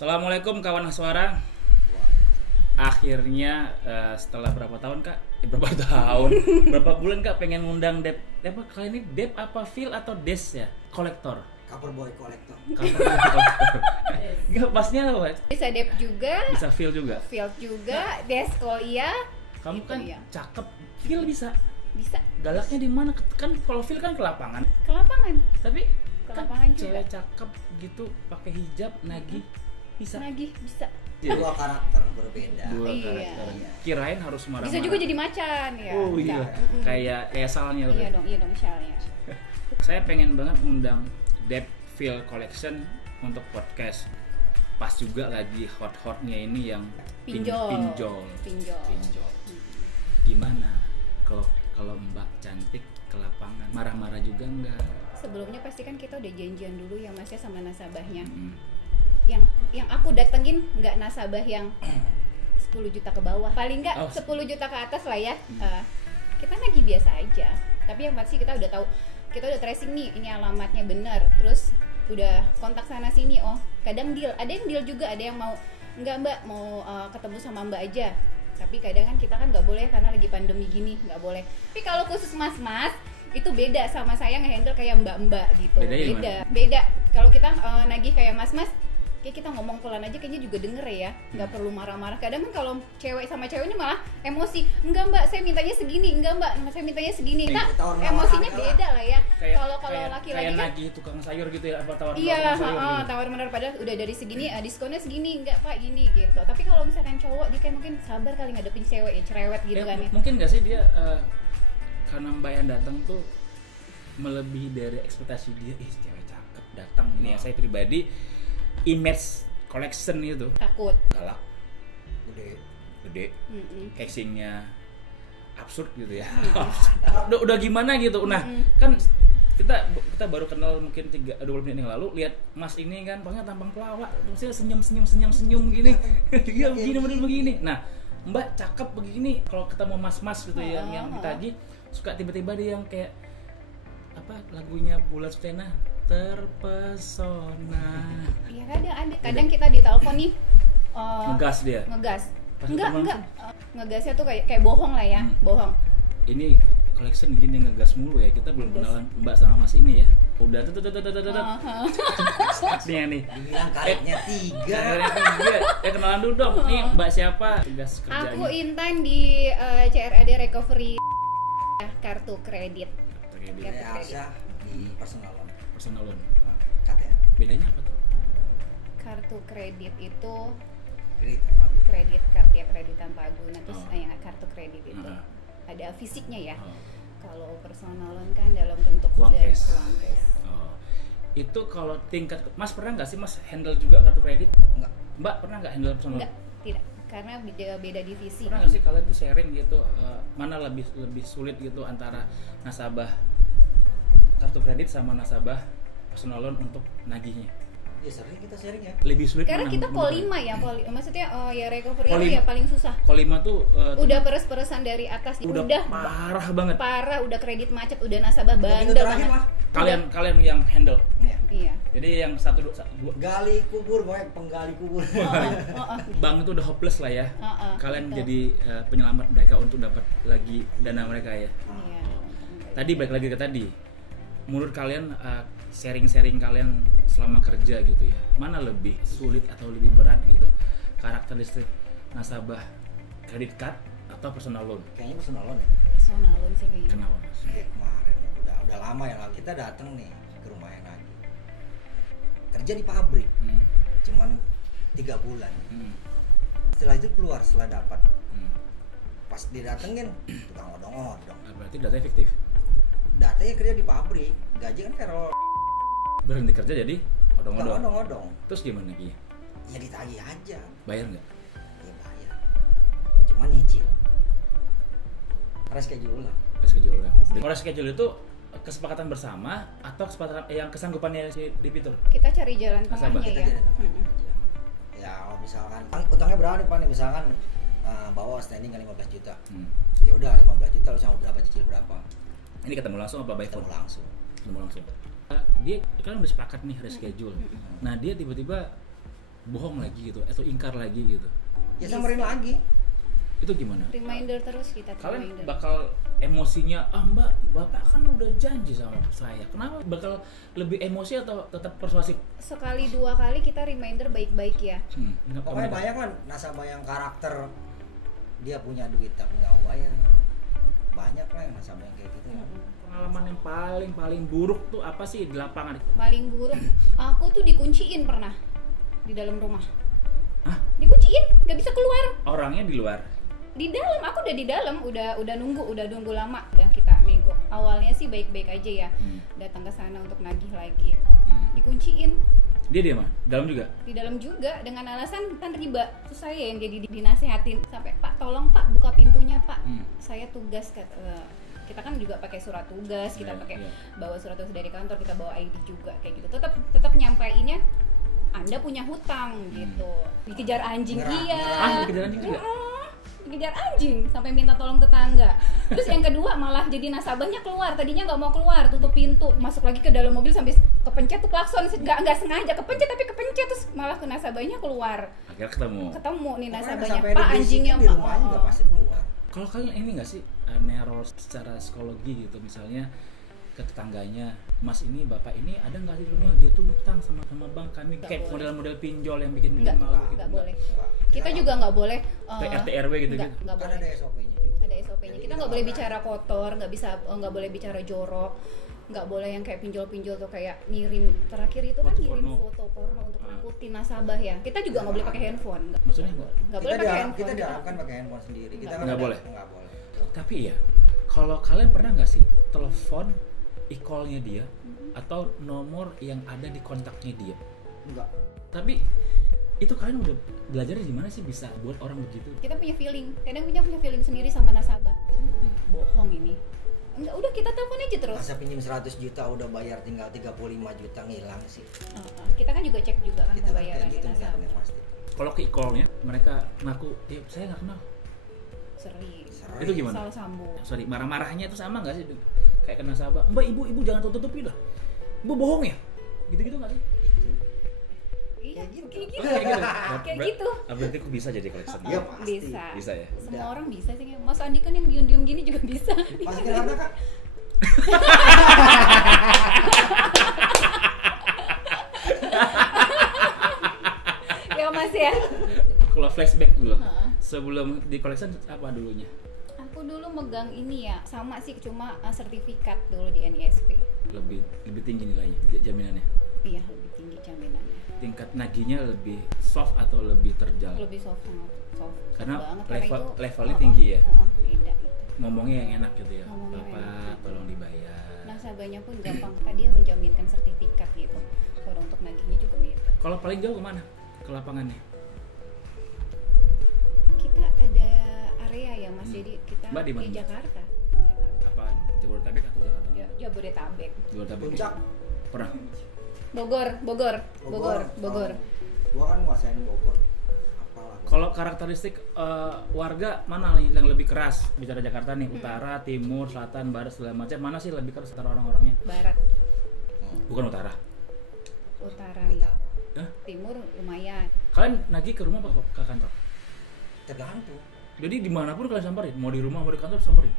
Assalamualaikum kawan suara. Akhirnya setelah berapa tahun kak? Berapa bulan kak pengen ngundang Dep? Apa kali ini Dep apa Phil atau Des ya? Kolektor. Coverboy kolektor. Enggak pasnya apa? Bisa Dep juga, Bisa Phil juga. Phil juga, Desko iya. Kamu Gitu kan ya. cakep. Phil bisa. Bisa. Galaknya di mana? Kan kalau Phil kan ke lapangan. Ke lapangan. Tapi Ke kan lapangan juga. cewek cakep gitu pakai hijab nagih bisa. Nagih bisa. Dua karakter berbeda. Dua Iya. karakter. Kirain harus marah-marah. Bisa juga jadi macan ya. Oh iya. Bisa. Kayak salnya Iya dong misalnya. Saya pengen banget undang Dep Phil Collection untuk podcast. Pas juga lagi hot-hotnya ini yang Pinjol. Gimana kalau Mbak cantik ke lapangan marah-marah juga enggak? Sebelumnya pasti kan kita udah janjian dulu ya Mas ya sama nasabahnya. Mm-mm. Yang aku datengin nggak nasabah yang 10 juta ke bawah. Paling nggak 10 juta ke atas lah ya. Kita lagi biasa aja. Tapi yang pasti kita udah tahu, kita udah tracing nih ini alamatnya benar. Terus udah kontak sana sini. Oh, kadang deal, ada yang deal juga, ada yang mau enggak Mbak mau ketemu sama Mbak aja. Tapi kadang kan kita kan nggak boleh karena lagi pandemi gini, nggak boleh. Tapi kalau khusus mas-mas itu beda sama saya ngehandle kayak mbak-mbak gitu. Beda. Kalau kita nagih kayak mas-mas, kayak kita ngomong pelan aja kayaknya juga denger ya, nggak perlu marah-marah. Kadang kan kalau cewek sama cewek ini malah emosi, enggak mbak saya mintanya segini, enggak mbak saya mintanya segini. Nah emosinya beda lah ya. Kalau laki-laki kayak kan nagih tukang sayur gitu ya, apa tawar iya, sayur gitu. tawar menawar padahal udah dari segini, diskonnya segini, enggak pak gini gitu. Tapi kalau misalkan cowok dia kayak mungkin sabar kali ngadepin cewek ya, cerewet gitu kan ya. Mungkin nggak sih dia karena mbak yang datang tuh melebihi dari ekspektasi dia, cewek cakep datang ini ya. Saya pribadi image collection itu Takut. galak, gede, casingnya absurd gitu ya. udah gimana gitu. Nah kan kita baru kenal mungkin 20 menit yang lalu, lihat mas ini kan banget tampang pelawak, maksudnya senyum gini. Iya begini model begini. Nah mbak cakep begini, kalau ketemu mas gitu yang ditagi suka tiba-tiba dia yang kayak apa lagunya Bulan Sutena, terpesona. Iya kadang kita ditelepon nih ngegas dia. Enggak. Ngegasnya tuh kayak bohong lah ya, bohong. Ini collection gini ngegas mulu ya. Kita belum kenalan Mbak sama Mas ini ya. Udah tuh. Nih. Dibilang karetnya 3. Kenalan dulu dong. Nih Mbak siapa? Tugas kerjanya. Aku intern di CRAD Recovery kartu kredit. Arsya di personal loan. KTM. Bedanya apa tuh? Kartu kredit itu Kredit kreditan pagu. Nah terus kartu kredit itu ada fisiknya ya. Kalau personal loan kan dalam bentuk uang cash. Itu kalau tingkat Mas pernah nggak sih Mas handle juga kartu kredit? Enggak. Mbak pernah nggak handle personal loan? Enggak, tidak. Karena beda divisi. Pernah nggak sih kalian tuh sharing gitu mana lebih sulit gitu antara nasabah kartu kredit sama nasabah personal loan untuk nagihnya? Ya sering kita sharing ya. Lebih sulit Karena mana? kita Pol 5 ya, maksudnya ya recovery Pol itu ya paling susah. Kol 5 tuh Udah peres-peresan dari atas, udah parah banget. Parah, udah kredit macet, udah nasabah bandel terakhir banget. lah. Kalian yang handle. Iya. Jadi yang 1 2 Gali kubur, pokoknya penggali kubur. bank itu udah hopeless lah ya. Kalian betul. jadi penyelamat mereka untuk dapat lagi dana mereka ya. Iya. Tadi balik lagi ke tadi. Menurut kalian sharing kalian selama kerja gitu ya, mana lebih sulit atau lebih berat gitu karakteristik nasabah credit card atau personal loan? Kayaknya personal loan ya. Personal loan sih kayaknya. Kenapa Mas? Kayak kemarin ya, udah lama ya lalu kita datang nih ke rumahnya lagi. Kerja di pabrik. Cuman 3 bulan. Setelah itu keluar setelah dapat. Pas didatengin tukang odong-odong. Berarti data efektif. Datanya kerja di pabrik, gaji kan Vero. Berhenti kerja jadi odong-odong. Odong-odong. Terus gimana Ki? Ya ditagih aja. Bayar nggak? Ya bayar. Cuma nyicil. Reschedule lah. Reschedule udah. Reschedule itu kesepakatan bersama atau kesepakatan yang kesanggupannya si debitur? Kita cari jalan Nasabah. tengahnya Kita ya. jadi tengahnya aja. Ya kalau misalkan utangnya berapa nih Pak nih? Misalkan bawa standing kan 15 juta. Ya udah 15 juta lu sanggup berapa, cicil berapa? Ini ketemu langsung apa by phone? Ketemu langsung. Dia kan udah sepakat nih reschedule. Nah dia tiba-tiba bohong lagi gitu atau ingkar lagi gitu? Ya samperin lagi. Itu gimana? Reminder terus kita. Kalian bakal emosinya, Mbak, Bapak kan udah janji sama saya. Kenapa bakal lebih emosi atau tetap persuasif? Sekali 2 kali kita reminder baik-baik ya. Pokoknya banyak kan nasabah yang karakter dia punya duit tapi nggak mau bayar. Banyak lah yang nasabah yang kayak gitu. Pengalaman yang paling buruk tuh apa sih di lapangan? Paling buruk, aku tuh dikunciin pernah di dalam rumah. Hah? Dikunciin, nggak bisa keluar. Orangnya di luar? Di dalam, aku udah di dalam, udah nunggu lama. Udah kita nego. Awalnya sih baik-baik aja ya. Datang ke sana untuk nagih lagi. Dikunciin. Dia mah? Dalam juga? Di dalam juga dengan alasan kan riba. Terus saya yang jadi dinasehatin sampai, "Pak, tolong Pak buka pintunya, Pak. Saya tugas kita kan juga pakai surat tugas, kita pakai bawa surat tugas dari kantor, kita bawa ID juga kayak gitu. Tetap nyampaiinnya Anda punya hutang gitu. Dikejar anjing Dikejar anjing juga? Dikejar anjing sampai minta tolong tetangga. Terus yang kedua malah jadi nasabahnya keluar, tadinya nggak mau keluar, tutup pintu, masuk lagi ke dalam mobil sampai kepencet tuh klakson, nggak sengaja kepencet terus malah ke nasabahnya keluar. Akhirnya ketemu Nih nasabahnya, Pak anjingnya di rumahnya nggak pasti keluar. Kalau kalian ini nggak sih neror secara psikologi gitu, misalnya ke tetangganya, Mas ini Bapak ini ada nggak sih di rumah dia tuh utang sama bank kami, kayak model-model pinjol yang bikin malu gitu? Nggak boleh. Kita juga nggak boleh RT RW gitu. Nggak boleh. Ada SOP-nya juga. Ada SOP-nya. Kita nggak boleh bicara kotor, nggak boleh bicara jorok, nggak boleh yang kayak pinjol tuh kayak ngirim terakhir itu kan ngirim foto porno untuk nakutin nasabah ya. Kita juga nggak boleh pakai handphone. Maksudnya nggak boleh pakai handphone. Kita diharapkan pakai handphone sendiri. Kita nggak boleh. Nggak boleh. Tapi ya, kalau kalian pernah nggak sih telepon e-call-nya dia atau nomor yang ada di kontaknya dia? Enggak. Tapi itu kalian udah belajar di mana sih bisa buat orang begitu? Kita punya feeling, kadang punya feeling sendiri sama nasabah. Bohong ini. Enggak, udah kita telepon aja terus. Masa pinjam 100 juta udah bayar tinggal 35 juta ngilang sih. Kita kan juga cek juga kan pembayaran gitu, nasabah. Pasti. Kalau ke e-call-nya mereka ngaku, saya nggak kenal. Sering. Itu gimana? Salah sambung. Sorry, marah-marahnya itu sama nggak sih? Kayak ke nasabah, Mbak, ibu jangan tutup-tutupin lah. Mbak bohong ya? Gitu-gitu nggak sih? Iya, kayak gitu. Berarti aku bisa jadi kolektor. Iya pasti. Bisa ya. Semua orang bisa sih. Mas Andi kan yang diem-diem gini juga bisa. Pasti kenapa Kak? Ya Mas ya. Kalau flashback dulu, sebelum di kolektor apa dulunya? Aku dulu megang ini ya, sama sih cuma sertifikat dulu di NISP. Lebih tinggi nilainya, jaminannya? Iya, lebih tinggi jaminannya. Tingkat nagihnya lebih soft atau lebih terjal? Lebih soft. Karena banget, levelnya tinggi ya? Beda itu. Ngomongnya yang enak gitu ya? Ngomongnya Bapak, enak. tolong dibayar. Nasabahnya pun gampang, tadi menjaminkan sertifikat gitu. Kalau untuk nagihnya juga beda. Kalau paling jauh kemana? Ke lapangannya? Kita ada area ya Mas, jadi kita Mbak di mana? di Jakarta. Apa Jabodetabek atau Jakarta? Jabodetabek. Puncak. Pernah? Bogor. Gua kan nguasain Bogor. Apalah. Kalau karakteristik warga mana nih yang lebih keras? Bicara Jakarta nih, utara, timur, selatan, barat, segala macam. Mana sih lebih keras antara orang-orangnya? Barat. Bukan utara. Utara ya. Timur lumayan. Kalian nagih ke rumah apa ke kantor? Tergantung. Jadi dimanapun kalian samperin, mau di rumah mau di kantor samperin.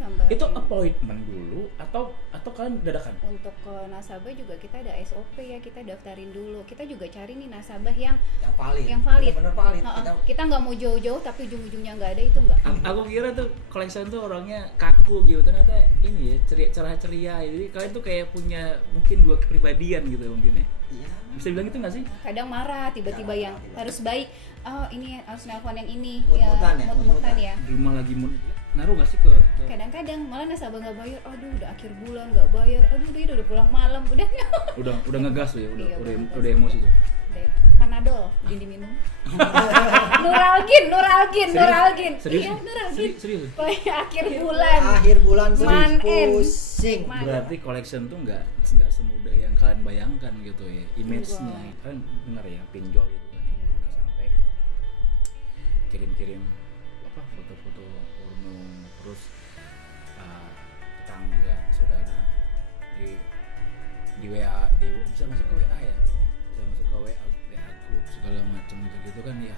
Sampai Itu appointment dulu atau kalian dadakan? untuk ke nasabah juga kita ada SOP ya, kita daftarin dulu. Kita juga cari nih nasabah yang valid. Bener valid. Kita nggak mau jauh-jauh tapi ujung-ujungnya nggak ada, itu nggak. Aku kira tuh kolektor tuh orangnya kaku gitu, ternyata ini ya ceria. Jadi kalian tuh kayak punya mungkin 2 kepribadian gitu mungkin ya. Iya. Bisa bilang gitu nggak sih? Kadang marah tiba-tiba yang harus baik. Oh ini harus nelpon yang ini. Mut-mutan ya. Di rumah lagi ngaruh nggak sih ke kadang-kadang malah nasabah nggak bayar, aduh udah akhir bulan nggak bayar, aduh udah pulang malam, udah ngegas tuh ya, iya, udah emosi tuh. Panadol diminum. Nuralgin. Serius? Iya, Nuralgin. Serius. Akhir bulan pusing. Berarti collection tuh nggak semudah yang kalian bayangkan gitu ya, image-nya. Kalian dengar ya, pinjol itu kan udah sampai kirim foto-foto porno, terus tetangga, saudara di WA, bisa masuk ke WA ya, bisa masuk ke WA group segala macam gitu kan ya.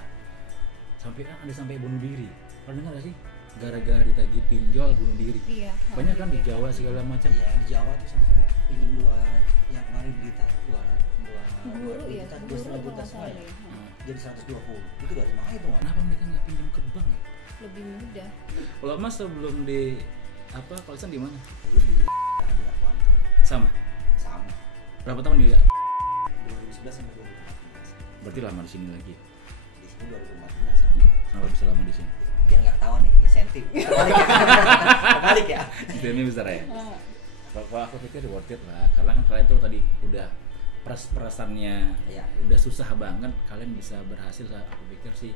Sampai kan ada sampai bunuh diri. Pernah dengar gak sih? Gara-gara ditagih pinjol bunuh diri. Iya. Banyak kan di Jawa segala macam. Iya, di Jawa tuh sampai pinjam yang kemarin berita guru ya, juta setengah ya. Jadi 120. Itu dari mana itu, Mas? Kenapa mereka nggak pinjam ke bank ya? Lebih mudah. Kalau Mas sebelum di apa Kalsan di mana? Dulu di Labuan. Sama. Berapa tahun dia? 2011 sampai 2014. Berarti lama di sini lagi. Di sini 2014 sampai. Kenapa bisa lama di sini? Biar nggak tahu nih insentif. Balik ya. Insentifnya besar ya. Kalau aku pikir worth it lah, karena kan kalian tuh tadi udah perasaannya ya. Udah susah banget, kalian bisa berhasil. Aku pikir sih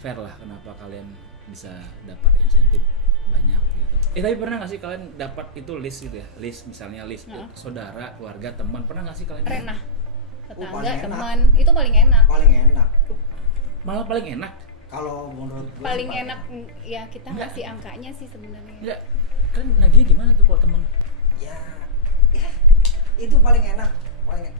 fair lah kenapa kalian bisa dapat insentif banyak gitu. Tapi pernah nggak sih kalian dapat itu list gitu ya, list misalnya list saudara, keluarga, teman, pernah nggak sih kalian? Renah, tetangga, teman, itu paling enak. Malah paling enak. Kalau menurut gue paling enak ya kita ngasih angkanya sih sebenarnya. Enggak, kan nagih gimana tuh kalau teman? Ya, itu paling enak. Bayar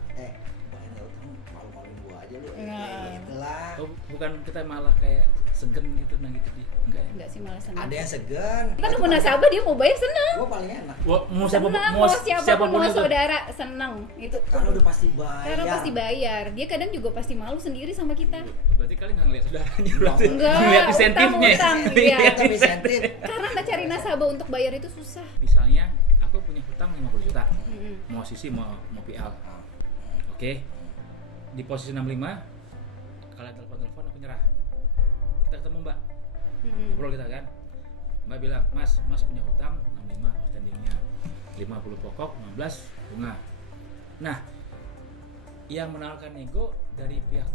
utang malu-maluin gua aja lu. Gitu lah. Oh, bukan kita malah kayak segen gitu nagih ke dia. Enggak sih, malah senang. Ada yang segan. Kita nunggu nasabah dia mau bayar senang. Gua paling enak. Mau siapapun mau saudara senang. Itu karena udah pasti bayar. Karena pasti bayar. Dia kadang juga pasti malu sendiri sama kita. Berarti kalian nggak ngeliat saudaranya berarti? Enggak. Ngeliat insentifnya. Iya. Insentif. Karena cari nasabah untuk bayar itu susah. Misalnya aku punya hutang 50 juta. Mau sisi mau PL. Oke. Di posisi 65 kalian telepon aku nyerah. Kita ketemu Mbak. Ngobrol kita kan. Mbak bilang, Mas punya hutang 65 outstandingnya. 50 pokok, 15 bunga. Nah, yang menawarkan nego dari pihak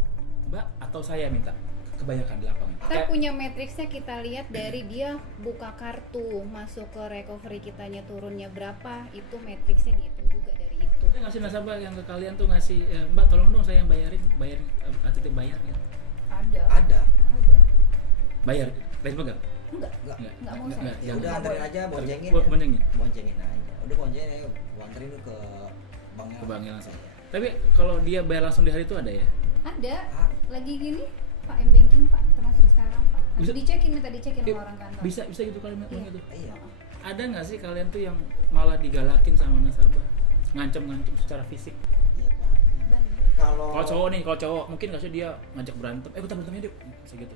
Mbak atau saya minta? Kebanyakan di lapangan. Kita punya matriksnya, kita lihat dari dia buka kartu, masuk ke recovery kitanya turunnya berapa, itu matriksnya dihitung juga dari itu. Saya ngasih nasabah yang ke kalian tuh ngasih, Mbak tolong dong saya bayarin titip bayar ya. Ada. Bayar, lain pegang? Enggak mau saya. Ya udah anterin aja, boncengin aja. Udah boncengin gua anterin ke banknya. Ke banknya langsung. Tapi kalau dia bayar langsung di hari itu ada ya? Ada. Lagi gini, Pak M-Banking Pak, transfer sekarang Pak. Minta dicekin sama orang kantor. Bisa gitu kalian gitu. Iya. Ada nggak sih kalian tuh yang malah digalakin sama nasabah, ngancem secara fisik? Iya banyak. Kalau cowok mungkin nggak sih dia ngajak berantem, kita berantemnya deh, segitu.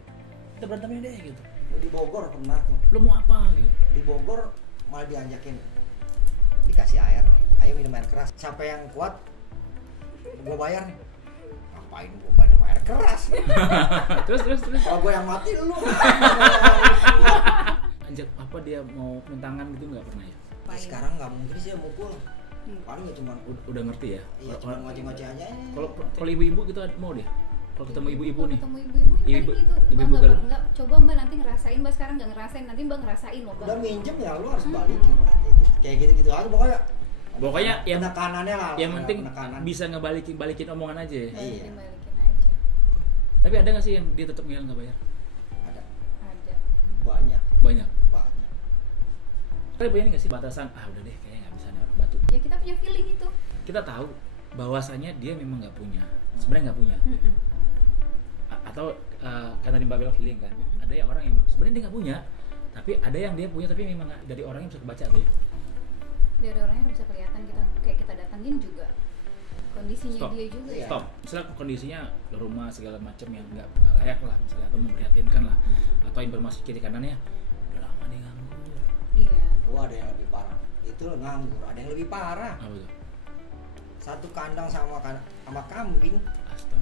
Kita berantemnya deh gitu. Di Bogor pernah tuh. Lo mau apa gitu? Di Bogor malah diajakin dikasih air nih. Ayo minum air keras. Siapa yang kuat? Gua bayar nih. Ngapain gua bayar air keras? terus. Kalau gua yang mati lu. Anjir, apa dia mau mintangan gitu nggak pernah ya? Sekarang nggak mungkin sih mukul. Paling ya cuma udah ngerti ya. Iya, cuma ngoceh-ngoceh aja. Kalau ibu-ibu gitu mau deh. Kalau ketemu ibu-ibu nih. Ketemu ibu-ibu gitu. Ibu-ibu enggak coba Mbak nanti ngerasain, Mbak sekarang enggak ngerasain, nanti Mbak ngerasain loh, Mbak. Udah minjem ya lu harus balikin kayak gitu aja pokoknya yang penekanannya lah. Yang penting bisa balikin omongan aja. Iya. Balikin aja. Tapi ada nggak sih yang dia tetap nggak bayar? Ada. Banyak. Kalian bayangin nggak sih batasan? Udah deh, kayaknya nggak bisa nih orang batu. Ya kita punya feeling itu. Kita tahu bahwasannya dia memang nggak punya, sebenarnya nggak punya. Atau karena di Mbak bilang feeling kan, ada yang orang yang sebenarnya dia nggak punya, tapi ada yang dia punya tapi memang dari orangnya bisa kebaca tuh. Dari orangnya bisa kelihatan, kayak kita datangin juga kondisinya dia juga ya. Stop. Misalnya kondisinya rumah segala macam yang nggak layak lah, misalnya atau memprihatinkan lah, atau informasi kiri kanannya udah lama nih nganggur. Iya. Ada yang lebih parah. Itu nganggur. Ada yang lebih parah. Apa tuh? Satu kandang sama kambing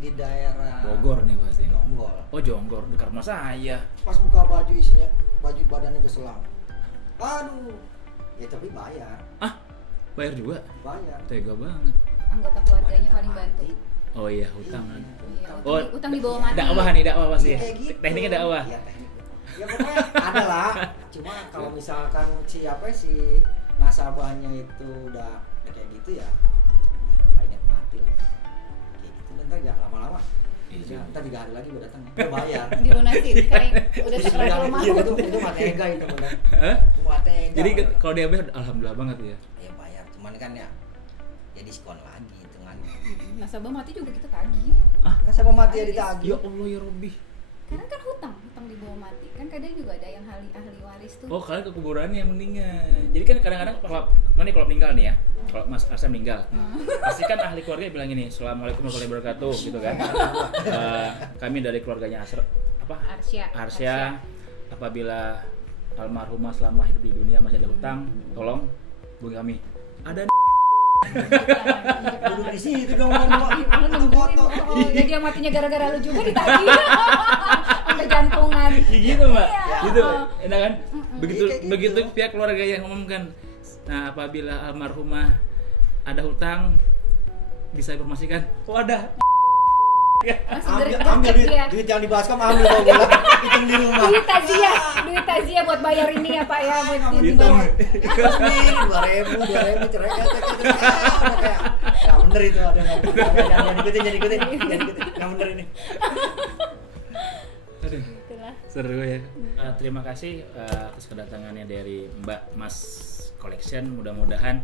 di daerah Bogor nih pasti. Jonggol. Oh Jonggol, dekat rumah saya. Pas buka baju isinya baju badannya berselang. Aduh. Ya tapi bayar. Bayar juga? Bayar. Tega banget. Anggota keluarganya paling bantu. Oh iya, hutang. Utang di bawah mati. Dakwah nih, dakwah pasti ya. Gitu. Tekniknya dakwah. Iya, teknik. Ya pokoknya ada lah. Cuma kalau misalkan si nasabahnya itu udah kayak gitu ya, banyak mati lah. Kayak gitu ntar gak lama-lama. Iya, ntar 3 hari lagi gue datang, gue bayar. Dilunasin, kayak udah terlalu mahal. Itu matega itu benar. Hah? Matega. Jadi kalau dia bayar, alhamdulillah banget ya. Ya bayar, cuman kan ya ya diskon lagi hitungannya. Nasabah mati juga kita tagih. Nasabah mati ya ditagih. Ya Allah ya Robbi. Karena kan hutang di bawah mati. Kan kadang juga ada yang ahli waris tuh. Oh, kalian ke kuburannya yang meninggal. Jadi kan kadang-kadang kalau meninggal nih ya, kalau Mas Arsya meninggal, pasti kan ahli keluarga bilang ini, Assalamualaikum warahmatullahi wabarakatuh, gitu kan. Kami dari keluarganya Arsya. Apabila almarhumah selama hidup di dunia masih ada hutang, tolong hubungi kami. Ada duduk di situ dong foto. Ya dia matinya gara-gara lu juga ditagih. Sampai jantungan. Ya gitu, Mbak. Iya. Gitu. Enak kan? Begitu pihak keluarga yang ngomongkan. Nah, apabila almarhumah ada hutang bisa informasikan. Oh, ada. Ambil duit yang di baskom, ambil bawa bola, hitung di rumah. Duit taziah buat bayar ini ya Pak ya, buat dibawa. Nih 2.000 cerai kayak nggak bener itu, ada jangan ikutin nggak bener ini. Seru ya. Terima kasih atas kedatangannya dari Mbak Mas Collection. Mudah-mudahan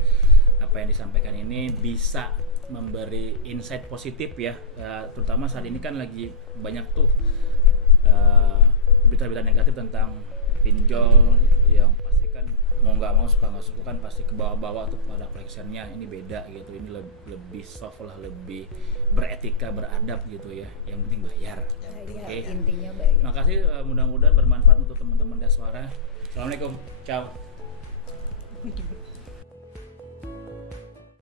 apa yang disampaikan ini bisa memberi insight positif ya, terutama saat ini kan lagi banyak tuh berita-berita negatif tentang pinjol yang pasti kan mau nggak mau suka nggak suka kan pasti ke bawah-bawah tuh pada collectionnya. Ini beda gitu, ini lebih soft lah, lebih beretika, beradab gitu ya, yang penting bayar. Oke. Intinya bayar. Makasih, mudah-mudahan bermanfaat untuk teman-teman Daswara. Assalamualaikum, ciao.